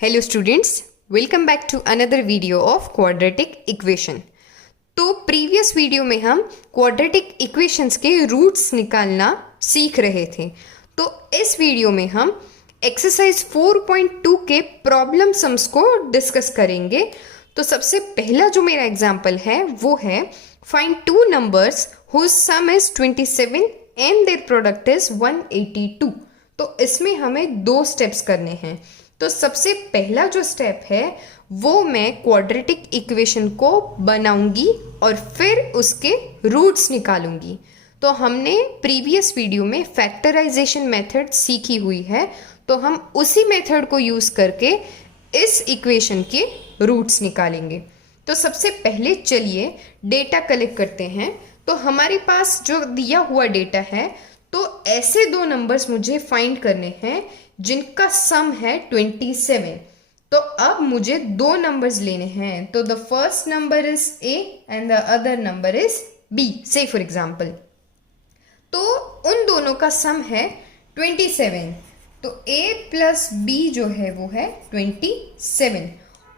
Hello students, welcome back to another video of quadratic equation. तो previous video में हम quadratic equations के roots निकालना सीख रहे थे। तो इस वीडियो में हम एक्सरसाइज 4.2 के प्रॉब्लम सम्स को डिस्कस करेंगे। तो सबसे पहला जो मेरा एग्जाम्पल है वो है find two numbers whose sum is 27 and their product is 182। तो इसमें हमें दो स्टेप्स करने हैं। तो सबसे पहला जो स्टेप है वो मैं क्वाड्रेटिक इक्वेशन को बनाऊंगी और फिर उसके रूट्स निकालूंगी। तो हमने प्रीवियस वीडियो में फैक्टराइजेशन मेथड सीखी हुई है, तो हम उसी मेथड को यूज करके इस इक्वेशन के रूट्स निकालेंगे। तो सबसे पहले चलिए डेटा कलेक्ट करते हैं। तो हमारे पास जो दिया हुआ डेटा है, तो ऐसे दो नंबर्स मुझे फाइंड करने हैं जिनका सम है 27। तो अब मुझे दो नंबर्स लेने हैं। तो the first number is A and the other number is B, say for example. तो उन दोनों का सम है 27। तो a प्लस बी जो है वो है 27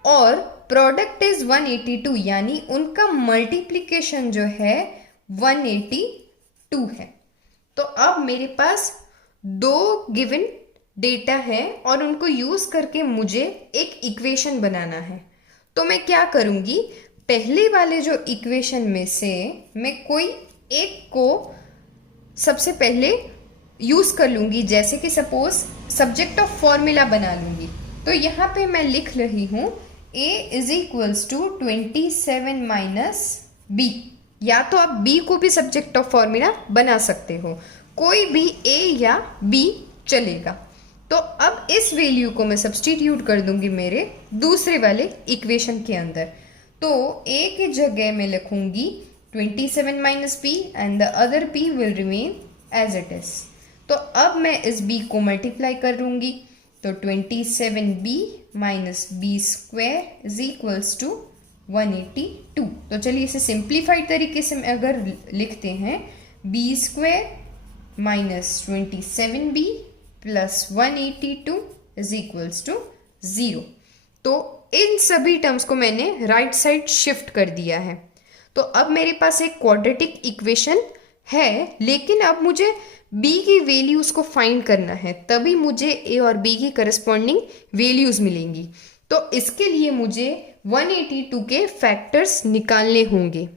और प्रोडक्ट इज 182, यानी उनका मल्टीप्लीकेशन जो है 182 है। तो अब मेरे पास दो गिवन डेटा है और उनको यूज करके मुझे एक इक्वेशन बनाना है। तो मैं क्या करूंगी, पहले वाले जो इक्वेशन में से मैं कोई एक को सबसे पहले यूज कर लूंगी, जैसे कि सपोज सब्जेक्ट ऑफ फॉर्मूला बना लूंगी। तो यहाँ पे मैं लिख रही हूँ a is equals to 27 minus B, या तो आप b को भी सब्जेक्ट ऑफ फॉर्मूला बना सकते हो, कोई भी a या b चलेगा। तो अब इस वैल्यू को मैं सब्सटीट्यूट कर दूंगी मेरे दूसरे वाले इक्वेशन के अंदर। तो a की जगह मैं लिखूंगी 27 माइनस b and the other p will remain as it is. तो अब मैं इस b को मल्टीप्लाई कर लूंगी। तो 27b minus B square is equals to 182। तो चलिए इसे सिंप्लीफाइड तरीके से अगर लिखते हैं, B square minus 27b plus 182 is equals to 0। तो इन सभी टर्म्स को मैंने राइट साइड शिफ्ट कर दिया है। तो अब मेरे पास एक क्वाड्रेटिक इक्वेशन है, लेकिन अब मुझे b की वैल्यूज को फाइंड करना है, तभी मुझे a और b की करस्पॉन्डिंग वैल्यूज मिलेंगी। तो इसके लिए मुझे 182 के फैक्टर्स निकालने होंगे।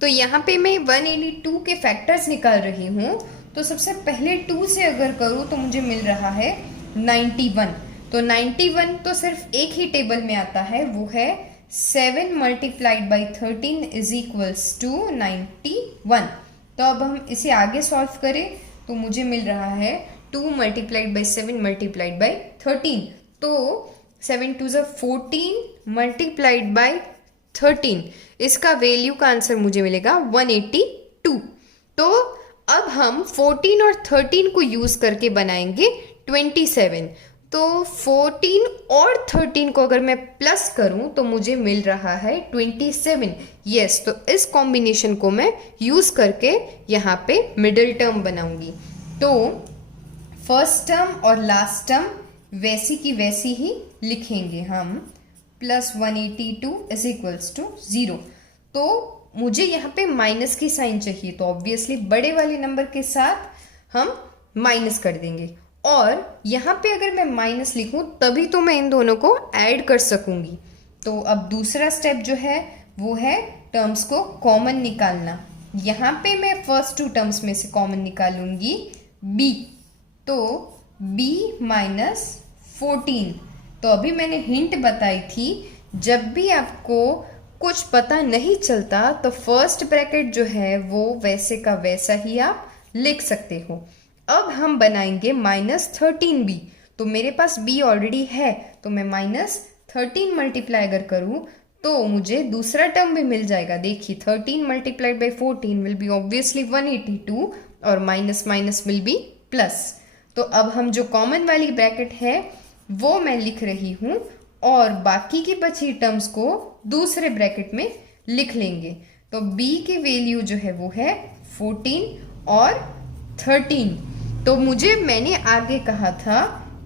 तो यहाँ पे मैं 182 के फैक्टर्स निकाल रही हूँ। तो सबसे पहले 2 से अगर करूँ तो मुझे मिल रहा है 91। तो 91 तो सिर्फ एक ही टेबल में आता है, वो है 7 multiplied by 13 is equals to 91। तो अब हम इसे आगे सॉल्व करें तो मुझे मिल रहा है 2 मल्टीप्लाइड बाई 7 मल्टीप्लाइड बाई 13। तो 7 2 ज़ा 14 मल्टीप्लाइड बाई 13, इसका वैल्यू का आंसर मुझे मिलेगा 182। तो अब हम 14 और 13 को यूज करके बनाएंगे 27। तो 14 और 13 को अगर मैं प्लस करूं तो मुझे मिल रहा है 27। यस, तो इस कॉम्बिनेशन को मैं यूज करके यहाँ पे मिडिल टर्म बनाऊंगी। तो फर्स्ट टर्म और लास्ट टर्म वैसी की वैसी ही लिखेंगे हम, प्लस 182 इज इक्वल्स टू 0। तो मुझे यहाँ पे माइनस की साइन चाहिए, तो ऑब्वियसली बड़े वाले नंबर के साथ हम माइनस कर देंगे। और यहाँ पे अगर मैं माइनस लिखूं तभी तो मैं इन दोनों को ऐड कर सकूंगी। तो अब दूसरा स्टेप जो है वो है टर्म्स को कॉमन निकालना। यहाँ पे मैं फर्स्ट टू टर्म्स में से कॉमन निकालूंगी b। तो b माइनस 14। तो अभी मैंने हिंट बताई थी, जब भी आपको कुछ पता नहीं चलता तो फर्स्ट ब्रैकेट जो है वो वैसे का वैसा ही आप लिख सकते हो। अब हम बनाएंगे माइनस 13b। तो मेरे पास b ऑलरेडी है, तो मैं माइनस 13 मल्टीप्लाई अगर करूँ तो मुझे दूसरा टर्म भी मिल जाएगा। देखिए 13 multiplied by 14 will be obviously 182 और minus minus will be plus. तो अब हम जो कॉमन वाली ब्रैकेट है वो मैं लिख रही हूँ और बाकी की बची टर्म्स को दूसरे ब्रैकेट में लिख लेंगे। तो b की वैल्यू जो है वो है 14 और 13। तो मैंने आगे कहा था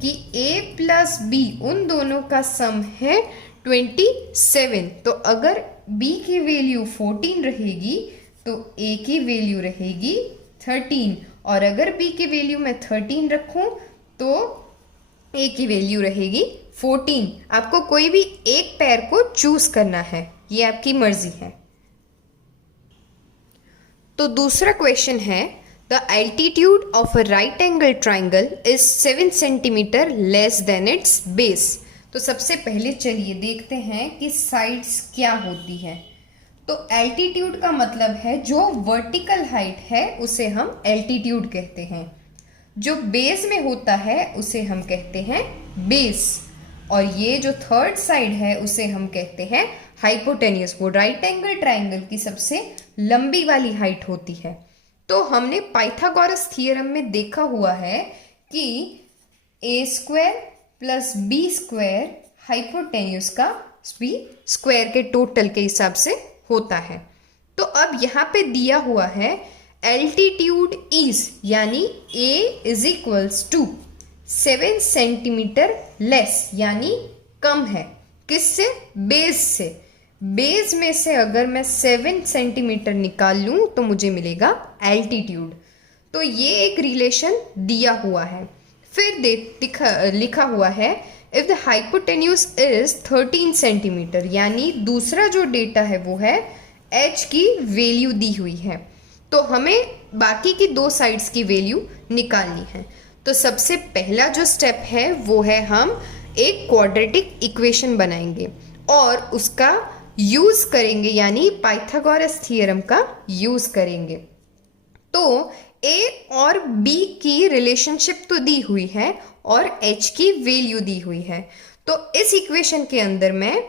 कि a प्लस b उन दोनों का सम है 27। तो अगर b की वैल्यू 14 रहेगी तो a की वैल्यू रहेगी 13, और अगर b की वैल्यू मैं 13 रखूं तो a की वैल्यू रहेगी 14। आपको कोई भी एक पैर को चूज करना है, ये आपकी मर्जी है। तो दूसरा क्वेश्चन है, the altitude of a right angle triangle is 7 centimetre less than it's base. तो सबसे पहले चलिए देखते हैं कि साइड्स क्या होती है। तो एल्टीट्यूड का मतलब है जो वर्टिकल हाइट है उसे हम एल्टीट्यूड कहते हैं, जो बेस में होता है उसे हम कहते हैं बेस, और ये जो थर्ड साइड है उसे हम कहते हैं हाइपोटेन्यूस। वो राइट एंगल ट्राइंगल की सबसे लंबी वाली हाइट होती है। तो हमने पाइथागोरस थ्योरम में देखा हुआ है कि a square plus b square hypotenuse का भी स्क्वायर के टोटल के हिसाब से होता है। तो अब यहाँ पे दिया हुआ है एल्टीट्यूड इज, यानी a is equals to 7 centimetre less, यानी कम है किससे? बेस से। बेस में से अगर मैं 7 सेंटीमीटर निकाल लूं तो मुझे मिलेगा एल्टीट्यूड। तो ये एक रिलेशन दिया हुआ है। फिर लिखा हुआ है if the hypotenuse is 13 centimetre, यानी दूसरा जो डेटा है वो है h की वैल्यू दी हुई है। तो हमें बाकी की दो साइड्स की वैल्यू निकालनी है। तो सबसे पहला जो स्टेप है वो है हम एक क्वाड्रेटिक इक्वेशन बनाएंगे और उसका यूज करेंगे, यानी पाइथागोरस थ्योरम का यूज करेंगे। तो a और b की रिलेशनशिप तो दी हुई है और h की वैल्यू दी हुई है। तो इस इक्वेशन के अंदर मैं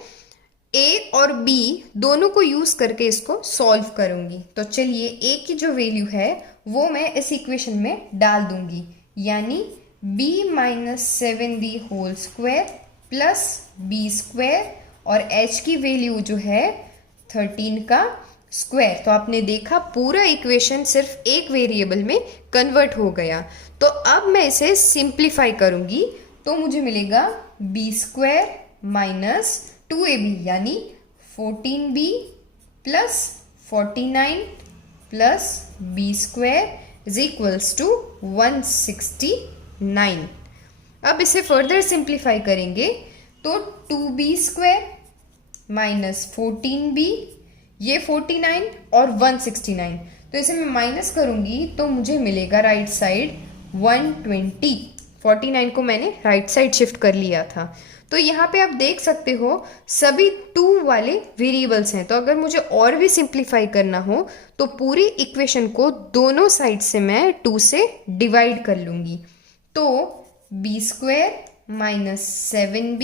a और b दोनों को यूज करके इसको सॉल्व करूंगी। तो चलिए a की जो वैल्यू है वो मैं इस इक्वेशन में डाल दूंगी, यानी b minus 7b whole square plus b square, और h की वैल्यू जो है 13 का स्क्वायर। तो आपने देखा पूरा इक्वेशन सिर्फ एक वेरिएबल में कन्वर्ट हो गया। तो अब मैं इसे सिंप्लीफाई करूंगी तो मुझे मिलेगा b स्क्वायर माइनस 2ab, यानी 14b plus 49 plus b square is equals to 169। अब इसे फर्दर सिंप्लीफाई करेंगे तो 2b स्क्वायर माइनस 14b, ये 49 और 169, तो इसे मैं माइनस करूंगी तो मुझे मिलेगा राइट साइड 120। 49 को मैंने राइट साइड शिफ्ट कर लिया था। तो यहाँ पे आप देख सकते हो सभी 2 वाले वेरिएबल्स हैं। तो अगर मुझे और भी सिंप्लीफाई करना हो तो पूरी इक्वेशन को दोनों साइड से मैं 2 से डिवाइड कर लूँगी। तो b square minus 7b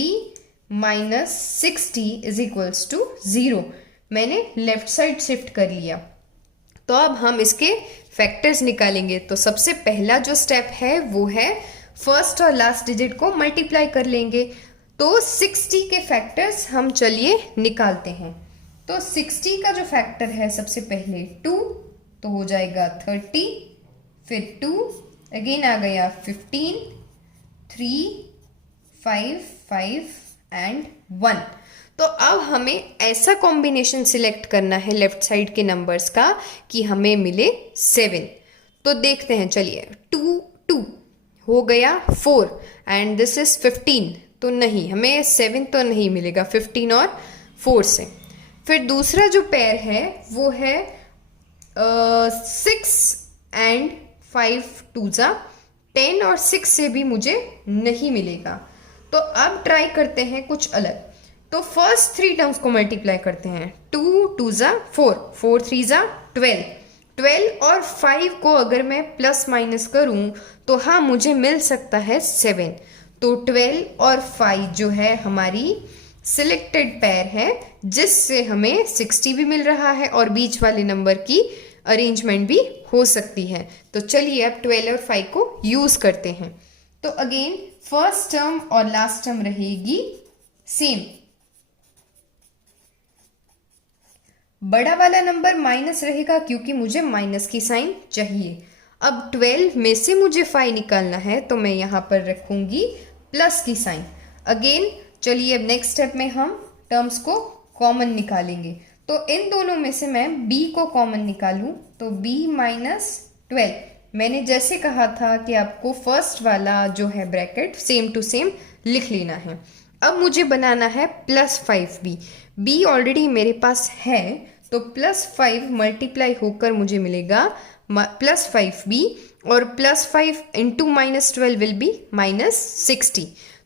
minus 60 is equals to 0। मैंने लेफ्ट साइड शिफ्ट कर लिया। तो अब हम इसके फैक्टर्स निकालेंगे। तो सबसे पहला जो स्टेप है वो है फर्स्ट और लास्ट डिजिट को मल्टीप्लाई कर लेंगे। तो 60 के फैक्टर्स हम चलिए निकालते हैं। तो 60 का जो फैक्टर है सबसे पहले 2, तो हो जाएगा 30, फिर 2 अगेन आ गया 15, 3, 5, 5 एंड 1। तो अब हमें ऐसा कॉम्बिनेशन सिलेक्ट करना है लेफ्ट साइड के नंबर्स का कि हमें मिले 7। तो देखते हैं, चलिए 2 2 हो गया 4 एंड दिस इज 15, तो नहीं, हमें 7 तो नहीं मिलेगा 15 और 4 से। फिर दूसरा जो पेयर है वो है 6 एंड 5 2 जा 10 और 6 से भी मुझे नहीं मिलेगा। तो अब ट्राई करते हैं कुछ अलग। तो फर्स्ट 3 टर्म्स को मल्टीप्लाई करते हैं। 2 2 जा 4, 4 3 जा 12, 12 और 5 को अगर मैं प्लस माइनस करूं तो हाँ मुझे मिल सकता है 7। तो 12 और 5 जो है हमारी सिलेक्टेड पेयर है, जिससे हमें 60 भी मिल रहा है और बीच वाले नंबर की अरेंजमेंट भी हो सकती है। तो चलिए अब 12 और 5 को यूज करते हैं। तो अगेन फर्स्ट टर्म और लास्ट टर्म रहेगी सेम। बड़ा वाला नंबर माइनस रहेगा क्योंकि मुझे माइनस की साइन चाहिए। अब 12 में से मुझे 5 निकालना है तो मैं यहाँ पर रखूंगी प्लस की साइन। अगेन चलिए अब नेक्स्ट स्टेप में हम टर्म्स को कॉमन निकालेंगे। तो इन दोनों में से मैं b को कॉमन निकालूं तो b माइनस 12। मैंने जैसे कहा था कि आपको फर्स्ट वाला जो है ब्रैकेट सेम टू सेम लिख लेना है। अब मुझे बनाना है +5b। b ऑलरेडी मेरे पास है, तो +5 मल्टीप्लाई होकर मुझे मिलेगा +5b, और +5 इंटू -12 विल बी -60।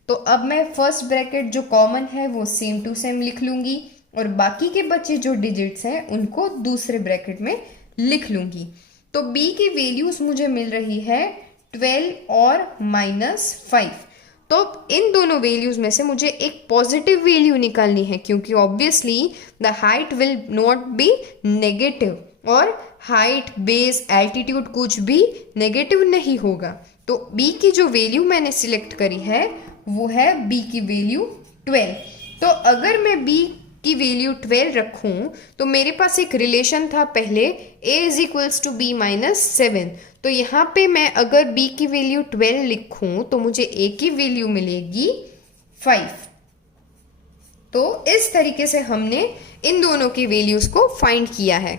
तो अब मैं फर्स्ट ब्रैकेट जो कॉमन है वो सेम टू सेम लिख लूंगी, और बाकी के बचे जो डिजिट्स हैं उनको दूसरे ब्रैकेट में लिख लूंगी। तो b की वैल्यूज मुझे मिल रही है 12 और -5। तो इन दोनों वैल्यूज में से मुझे एक पॉजिटिव वैल्यू निकालनी है, क्योंकि obviously the height will not be negative, और हाइट, बेस, एल्टीट्यूड कुछ भी नेगेटिव नहीं होगा। तो b की जो वैल्यू मैंने सिलेक्ट करी है वो है b की वैल्यू 12। तो अगर मैं b की वैल्यू 12 रखूं तो मेरे पास एक रिलेशन था पहले a is equals to b minus 7। तो यहाँ पे मैं अगर b की वैल्यू 12 लिखूं तो मुझे a की वैल्यू मिलेगी 5। तो इस तरीके से हमने इन दोनों की वैल्यूज को फाइंड किया है।